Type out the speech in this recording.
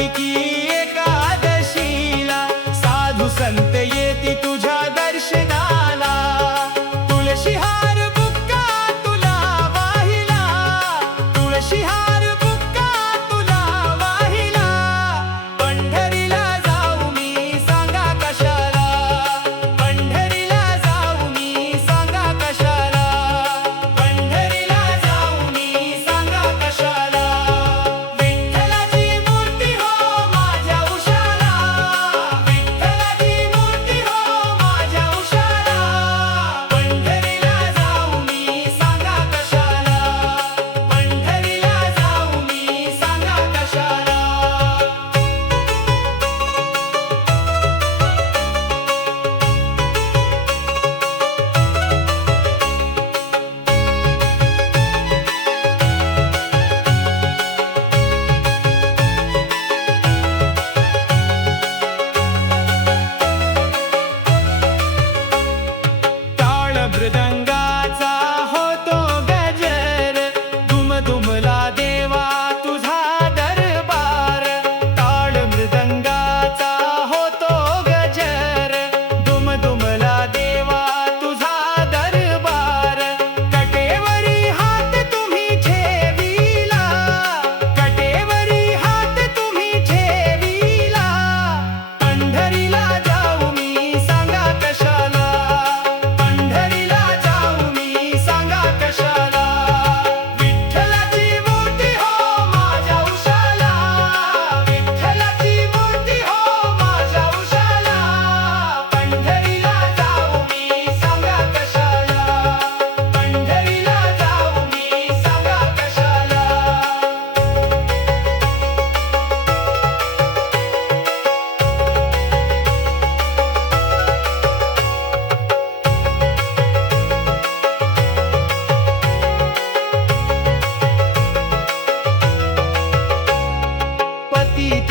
कार्तिकी एकादशीला साधू संत येती तुझ्या दर्शनाला. तुळशी हार बुक्का तुला वाहिला, तुळशी हार बुक्का तुला वाहिला. पंढरीला जाऊ मी सांगा कशाला, पंढरीला जाऊ मी सांगा कशाला, पंढरीला जाऊ मी सांगा कशाला. विठ्ठलाची मूर्ती हो माझ्या उशाला, विठ्ठलाची मूर्ती हो माझ्या उशाला. पंढरीला जाऊ मी सांगा कशाला, पंढरीला जाऊ मी सांगा कशाला. टाळ मृदंगाचा होतो गजर, दुमदुमला देवा तुझा दरबार. टाळ मृदंगाचा होतो गजर, दुमदुमला देवा तुझा दरबार. कटेवरी हात तुम्ही ठेविला, कटेवरी हात तुम्ही ठेविला. पंढरीला जाऊ मी सांगा कशाला, पंढरीला जाऊ मी सांगा कशाला. विठ्ठलाची मूर्ती हो माझ्या उशाला, विठ्ठलाची मूर्ती हो माझ्या उशाला. पंढरीला जाऊ मी सांगा कशाला, पंढरीला जाऊ मी सांगा कशाला. पतित